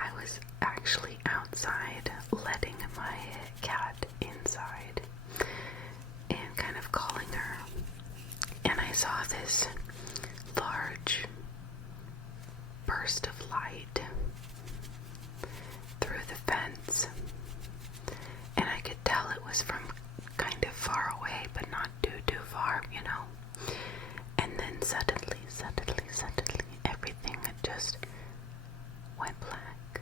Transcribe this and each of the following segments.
I was actually outside letting my cat inside and kind of calling her, and I saw this large burst of light through the fence, and I could tell it was from kind of far away, but not too far, you know. And then suddenly, everything just went black.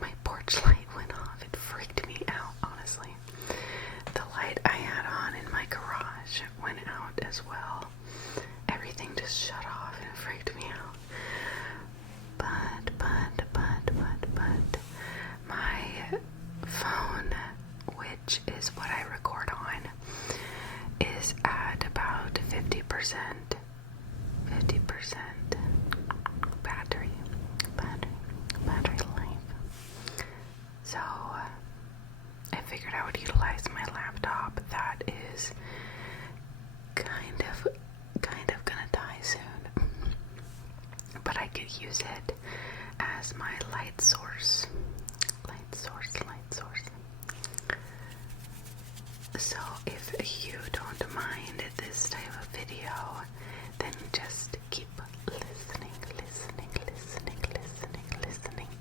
My porch light went off. It freaked me out, honestly. The light I had on in my garage went out as well. Everything just shut off and it freaked me out. But my phone, which is what I record on, is at about 50% battery life. So I figured I would utilize my laptop that is kind of gonna die soon, but I could use it as my light source. So if you don't mind this type of video, then just keep listening,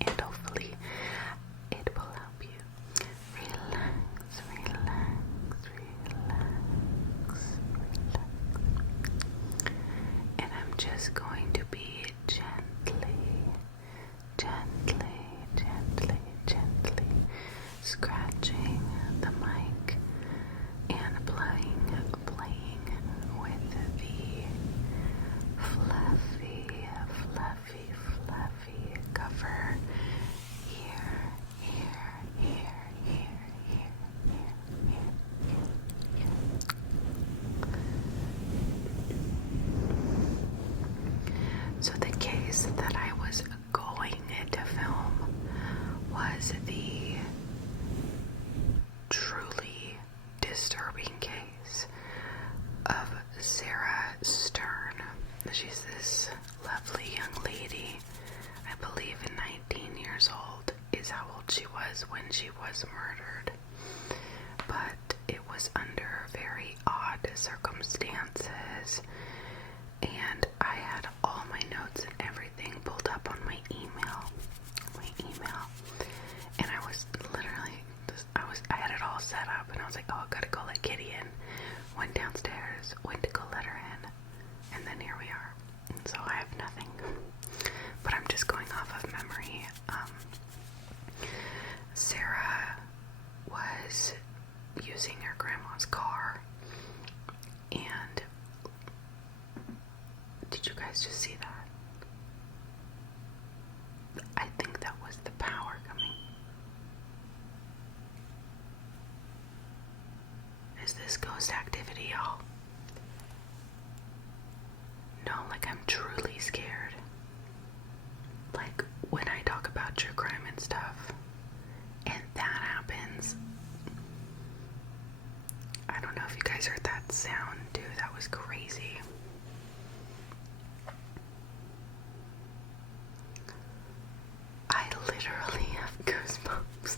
and hopefully it will help you relax. And I'm just going to be gently scratching the mic and playing with the fluffy cover here. So the case that I was going to film was the truly disturbing case of Sarah Stern. She's this lovely young lady, I believe 19 years old is how old she was when she was murdered. But it was under very odd circumstances, and I had all my notes and everything pulled up on my email, and I was literally I had it all set up, and I was like, oh, I gotta go let Kitty in. Went downstairs, went to go let her in, and then here we are. And so I have nothing, but I'm just going off of memory. Sarah was using her grandma's car, and did you guys just see that? I think that was the power coming. Is this ghost activity, y'all? No, like I'm truly scared. Like when I talk about true crime and stuff, and that happens. I don't know if you guys heard that sound too. That was crazy. I literally have goosebumps.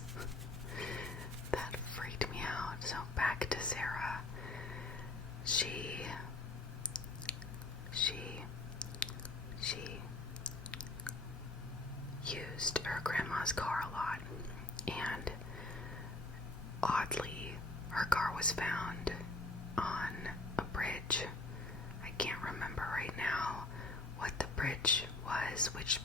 That freaked me out. So back to Sarah. She used her grandma's car a lot, and oddly, her car was found on a bridge. I can't remember right now what the bridge was, which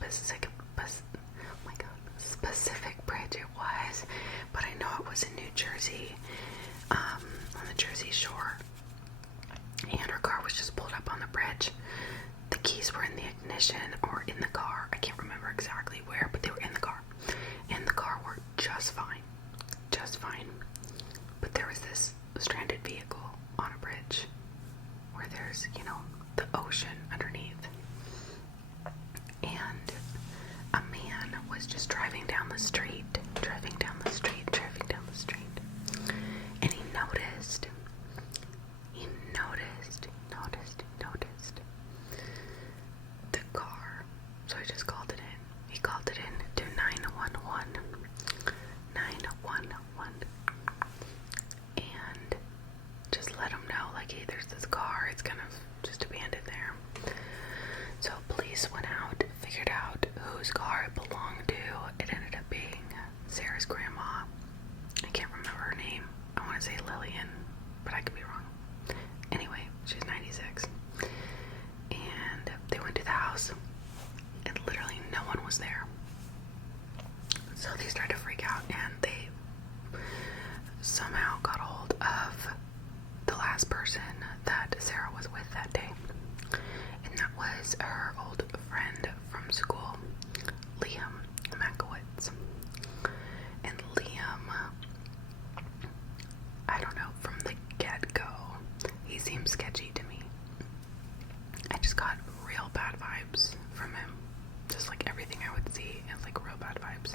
specific bridge it was, but I know it was in New Jersey, on the Jersey Shore, and her car was just pulled up on the bridge. The keys were in the ignition or in the car. I can't remember exactly where, but they were in the car, and the car worked just fine. But there was this stranded vehicle on a bridge where there's, the ocean underneath. And a man was just driving down the street. And he noticed the car. So I just called it in. it's kind of just abandoned there. So police went out, figured out whose car it belonged to. It ended up being Sarah's grandma. I can't remember her name. I want to say Lillian, but I could be wrong. Anyway, she's 96. And they went to the house, and literally no one was there. So they started to freak out, and they somehow got hold of the last person that Sarah was with that day. And that was her old friend from school, Liam Makowitz. And Liam, I don't know, from the get-go, he seemed sketchy to me. I just got real bad vibes from him. Just like everything I would see is like real bad vibes.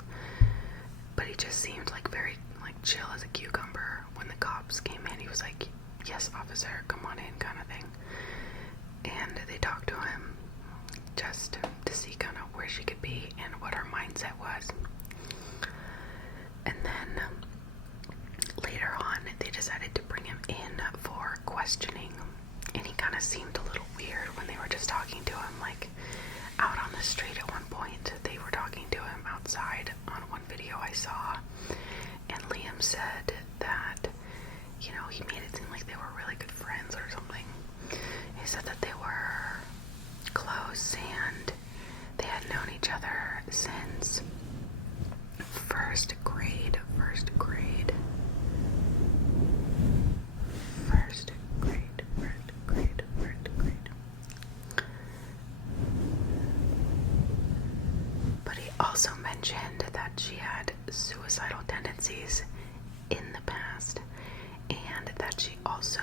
But he just seemed like very like chill as a cucumber. When the cops came in, he was like, "Yes, officer, come on in," kind of thing. And they talked to him just to see kind of where she could be and what her mindset was. And then later on, they decided to bring him in for questioning. And he kind of seemed a little weird when they were just talking to him, like out on the street at one point. They were talking to him outside on one video I saw. And Liam said that, you know, he made it seem like they were really good friends or something. He said that they were close and they had known each other since first grade. But he also mentioned that she had suicidal tendencies in the past, and that she also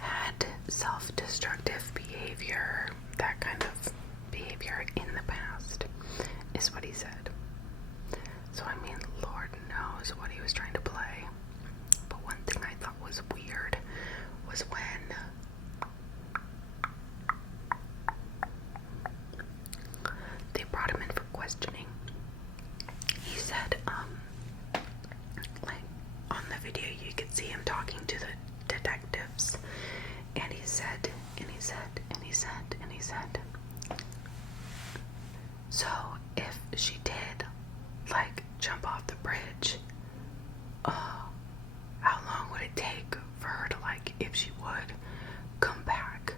had self-destructive behavior, that kind of behavior in the past, is what he said. So I mean, Lord knows what he was trying to play. But one thing I thought was weird was when they brought him in for questioning. He said, like on the video you could see him talking to the detectives, and he said, so if she did like jump off the bridge, how long would it take for her to, like, if she would come back?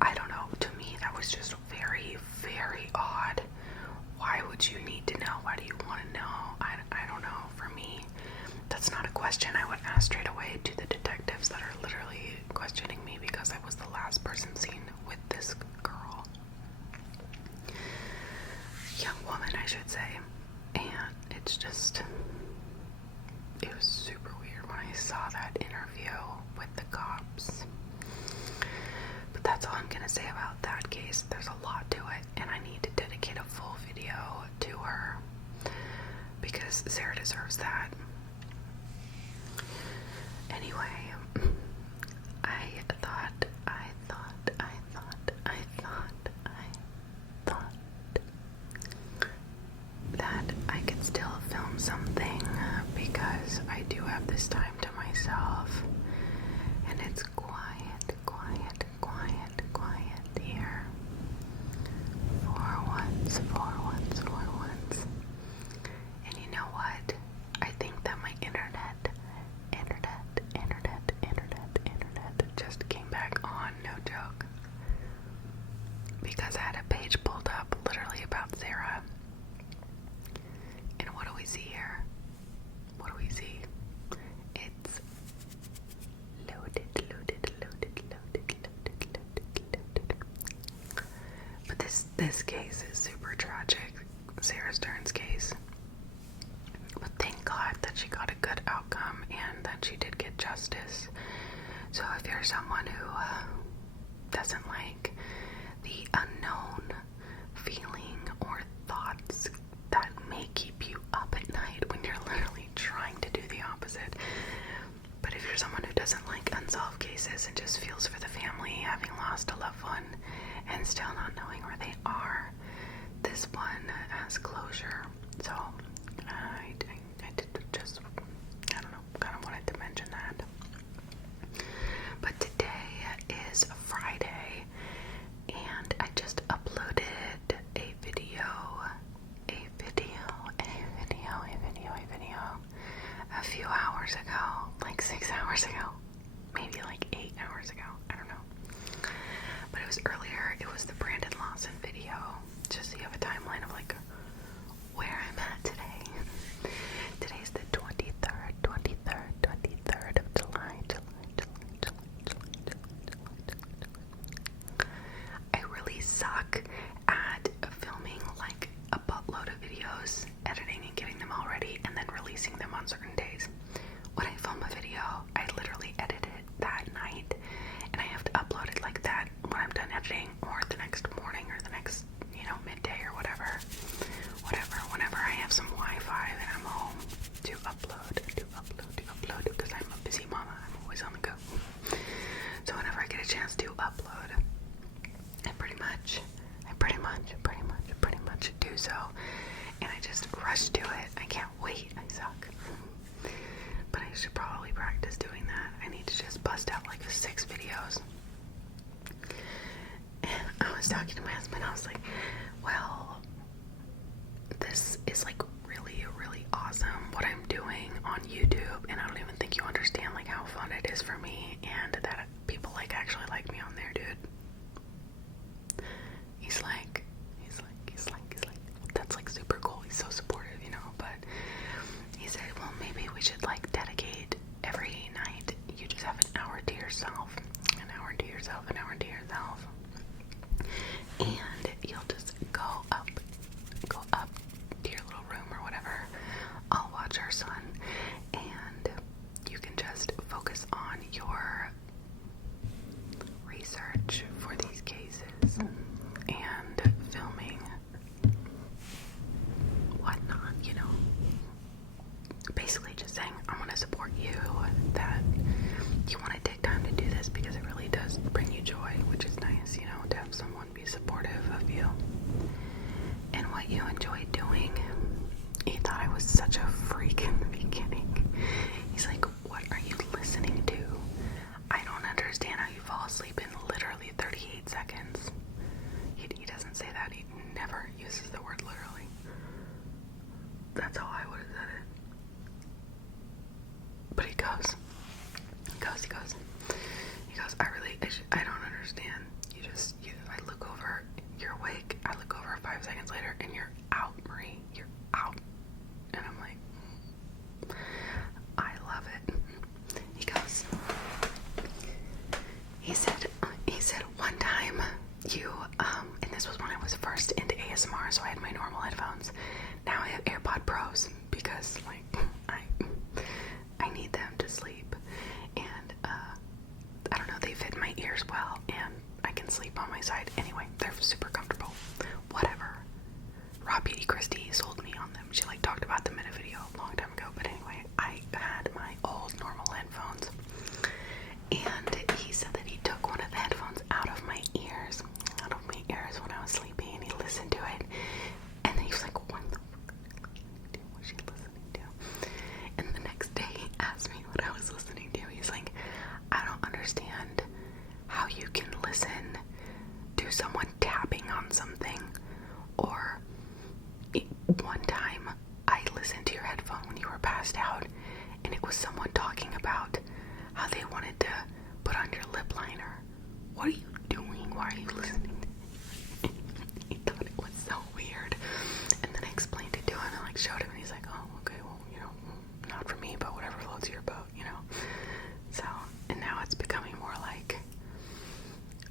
I don't know, to me that was just very, very odd. Why would you need to know? Why do you want to know? I don't know. For me, that's not a question I would ask straight away to the detectives that are literally questioning me, because I was the last person seen with this girl. Young woman, I should say. And it's just, it was super weird when I saw that interview with the cops. But that's all I'm gonna say about that case. There's a lot to it, and I need to dedicate a full video to her, because Sarah deserves that. Anyway, I thought that I could still film something, because I do have this time to myself, and it's quiet here. For once. And you know what? I think that my internet just came back on, no joke. Because I had a page pulled up literally about Sarah. And what do we see here? What do we see? It's loaded. But this case is super tragic, Sarah Stern's case. But thank God that she got a good outcome and that she did get justice. So if you're someone who doesn't like the unknown feeling or thoughts that may keep you up at night when you're literally trying to do the opposite, but if you're someone who doesn't like unsolved cases and just feels for the family having lost a loved one and still not knowing where they are, this one has closure. So I did just, I don't know, kind of wanted to mention that. gosh, do it. I can't wait. I suck. But I should probably practice doing that. I need to just bust out like 6 videos. And I was talking to my husband. I was like, well, this is like really, really awesome what I'm doing on YouTube. And I don't even think you understand like how fun it is for me. And that people like actually like me on there, dude. He's like, that's like super cool. He's so supportive, you know. But he said, well, maybe we should like dedicate every night. You just have an hour to yourself, an hour to yourself, an hour to yourself, and you'll just go up to your little room or whatever. I'll watch our son, and you can just focus on your research for these cases and filming whatnot, you know. Basically just saying, I want to support you, that you want to take time to do this because it really does bring you joy, which is nice, you know, to have someone be supportive of you and what you enjoy doing. He thought I was such a freak in the beginning. He's like, what are you listening to? I don't understand how you fall asleep in literally 38 seconds. He doesn't say that. He never uses the word literally. That's how I would have said it. But he goes, I don't understand. I look over, you're awake. I look over 5 seconds later and you're out, Marie. You're out. And I'm like, I love it. He said one time and this was when I was first into ASMR, so I had my normal headphones. Now I have AirPod Pros because like I need them to sleep, and I don't know, they fit my ears well, and I can sleep on my side. Anyway, they're super comfortable. Whatever. Raw Beauty Christie sold me on them. She like talked about them in a video a long time ago. But anyway, I had my old normal headphones, and he said that he took one of the headphones out of my ears when I was sleeping, and he listened to it, and then he was like, what the fuck was she listening to? And the next day he asked me what I was listening to. He's like, I don't understand how you can listen to someone tapping on something. Or one time I listened to your headphone when you were passed out, and it was someone talking about how they wanted to put on your lip liner. What are you doing? Why are you listening? He thought it was so weird. And then I explained it to him and like showed him, and he's like, oh, okay, well, you know, not for me, but whatever floats your boat, you know. So, and now it's becoming more like,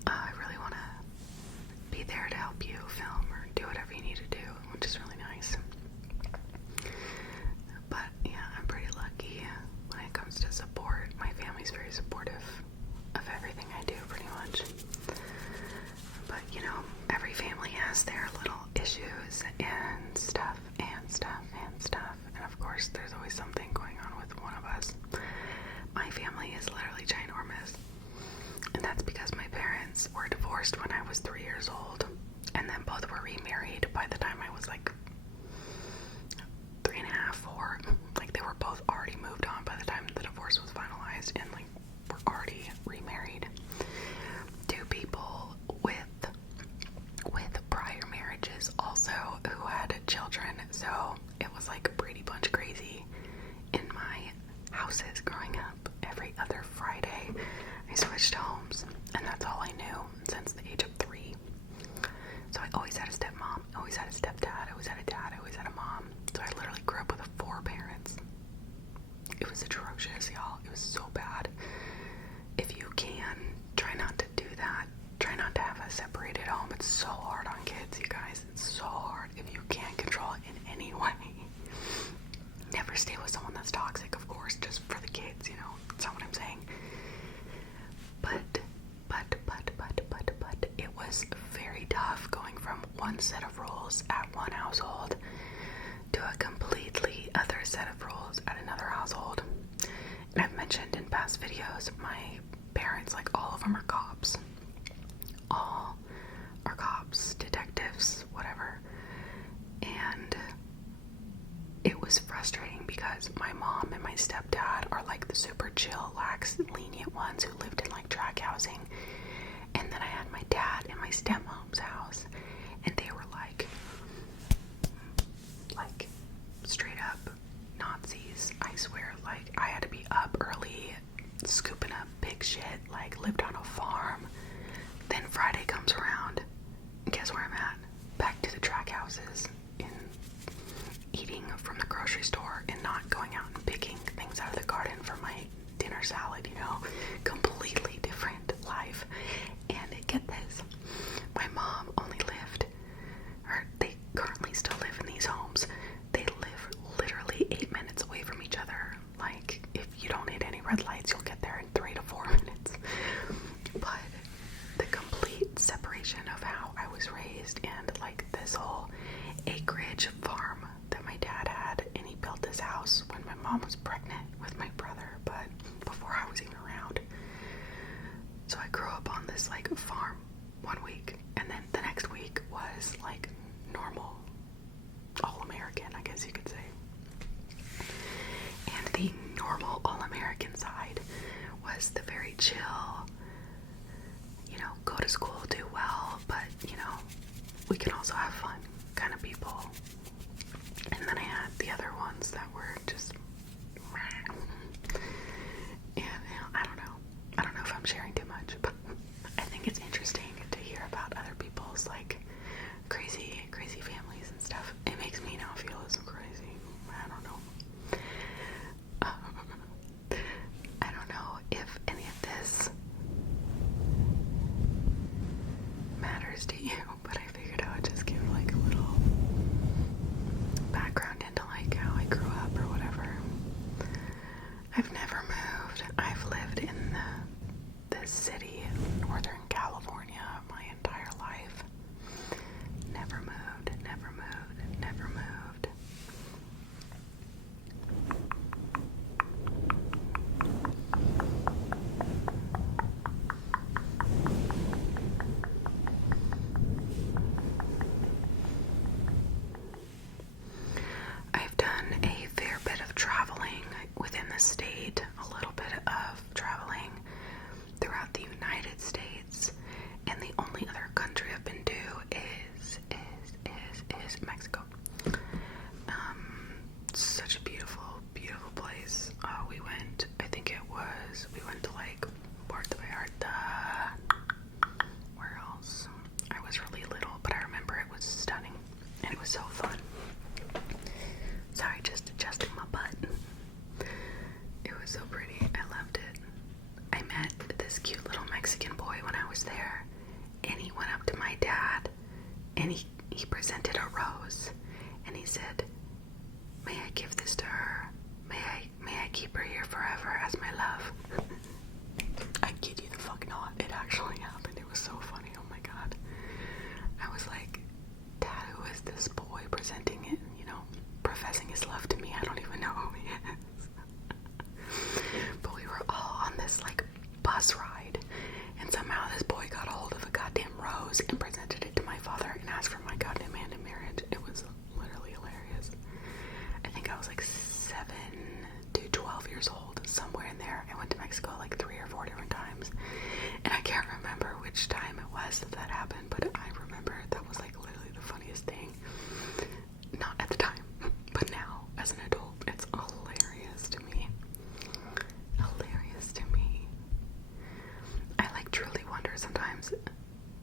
I really want to be there to help you film or do whatever you need to do, which is really nice. But yeah, I'm pretty lucky when it comes to support. My family's very supportive of everything I do, pretty much. But you know, every family has their little issues and stuff. And of course, there's always something going on with one of us. My family is literally ginormous. And that's because my parents were divorced when I was 3 years old. And then both were remarried by the time I was like 3.5, 4. Like they were both already moved on by the time the divorce was finalized, and like were already remarried. 2 people with prior marriages also who had children. So it was like a Brady Bunch crazy in my houses growing up. Every other Friday I switched homes, and that's all I knew since the age of 3. So I always had a stepmom, always had a stepdad, always had a dad, always had a mom. So I literally grew up with 4 parents. It was atrocious, y'all. It was so bad. If you can, try not to do that. Try not to have a separated home. It's so hard on kids, you guys. It's so hard if you can't control it in any way. Never stay with someone that's toxic, of course, just for the kids, you know. That's not what I'm saying. But it was very tough going from one set of rules at one household to a completely other set of rules at another household. And I've mentioned in past videos, my parents, like all of them are cops. All are cops, detectives, whatever. And my stepdad are like the super chill, lax, lenient ones who lived in like track housing. And then I had my dad in my stepmom's house, and they were like straight up Nazis. I swear, like I had to be up early, scooping up big shit, like lived on a farm. Then Friday comes around, and guess where I'm at? Back to the track houses, in eating from the grocery store and not going out and picking things out of the garden for my dinner salad, you know, completely different life. And get this, my mom only lived, or they currently still live in these homes. They live literally 8 minutes away from each other. Like, if you don't hit any red lights, you'll get there in 3 to 4 minutes. But the complete separation of how I was raised, and like this whole acreage farm that my dad had, and he built this house when my mom was pregnant with my brother, but before I was even around. So I grew up on this like farm 1 week, and then the next week was like normal, all-American, I guess you could say. And the normal all-American side was the very chill, you know, go to school, do well, but you know, we can also have fun kind of people. And then I had the other ones that were just, and you know, I don't know if I'm sharing too much, but I think it's interesting to hear about other people's like crazy families and stuff. It makes me now feel so crazy. I don't know. I don't know if any of this matters to you, but I figured I would just give like a little background into like how I grew up or whatever. I've never moved. I've lived in this city in Northern California my entire life. Never moved, never moved, never moved. I've done a fair bit of traveling within the state, a little bit of traveling throughout the United States, and the only other country I've been to is Mexico. Such a beautiful place. We went to like Puerto Vallarta. Where else? I was really little, but I remember it was stunning, and it was so fun. Sorry, just adjusting my butt. It was so pretty. I loved it. I met this cute little Mexican boy when I was there, and he went up to my dad, and he presented a rose, and he said, "May I give this to her? May I keep her here forever as my love?" I kid you the fuck not. It actually happened. It was so funny. Oh my god. I was like, Dad, who is this boy presenting it, you know, professing his love to me? I don't even know who he is. But we were all on this like bus ride, and somehow this boy got a hold of a goddamn rose and presented it to my father and asked for my goddamn hand in marriage. It was literally hilarious. I think I was like 7 to 12 years old, somewhere in there. I went to Mexico like 3 or 4 different times, and I can't remember which time it was that happened, but I remember that was like literally the funniest thing. Not at the time, but now as an adult, it's hilarious to me. Hilarious to me. I like truly wonder sometimes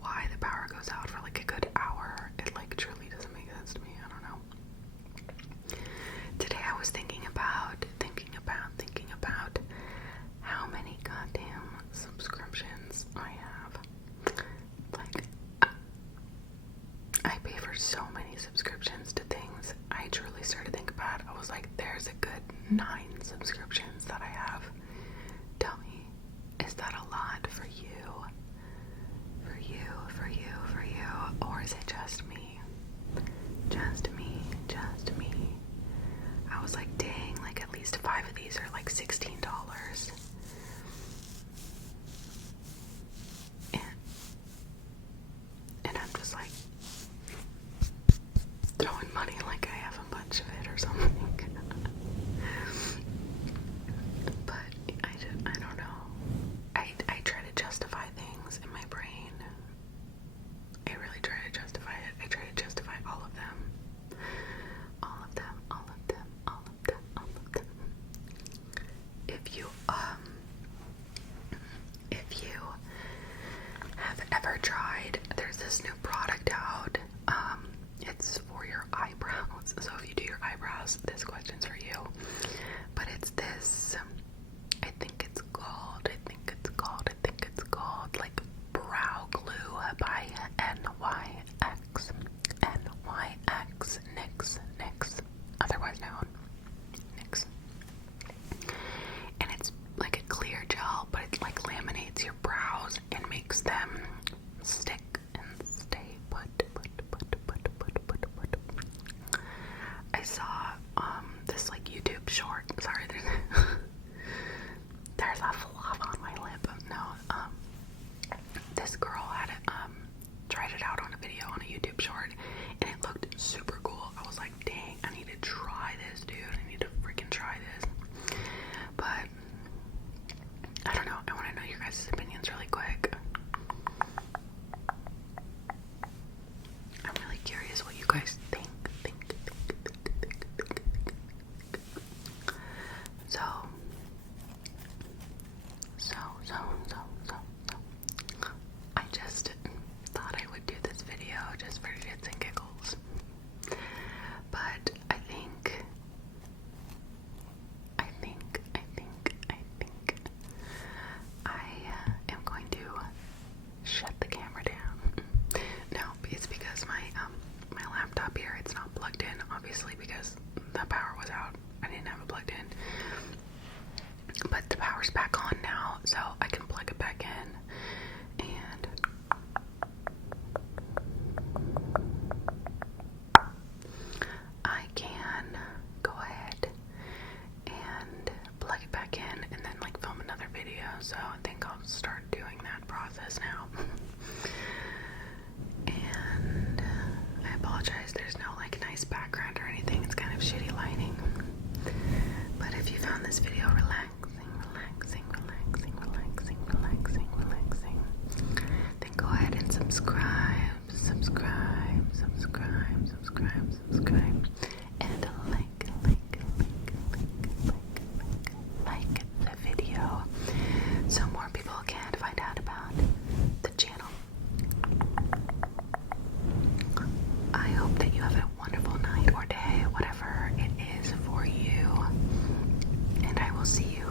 why the power goes out for like a good hour. It like truly doesn't make sense to me. I don't know. Today I was thinking about how many goddamn subscriptions I have. Like, I pay for so many subscriptions to things. I truly started to think about it. I was like, there's a good 9 subscriptions that I have. Tell me, is that a lot for you? Or is it just me? Just me. I was like, dang, like at least 5 of these are like $16. And I'm just like throwing money like I have a bunch of it or something. guys think. So I just thought I would do this video just for shits and giggles. But I think I am going to shut the camera down. No, it's because my laptop here, it's not plugged in, obviously, because the power was out. I didn't have it plugged in. But the power's back on now, so I can plug it back in. And I can go ahead and plug it back in and then like film another video. So I think I'll start doing that process now. And I apologize, there's no like nice background or anything. It's kind of shitty lighting. But if you found this video relaxing, then go ahead and subscribe, and like the video so more people can find out about the channel. I hope that you have a wonderful night or day, whatever it is for you, and I will see you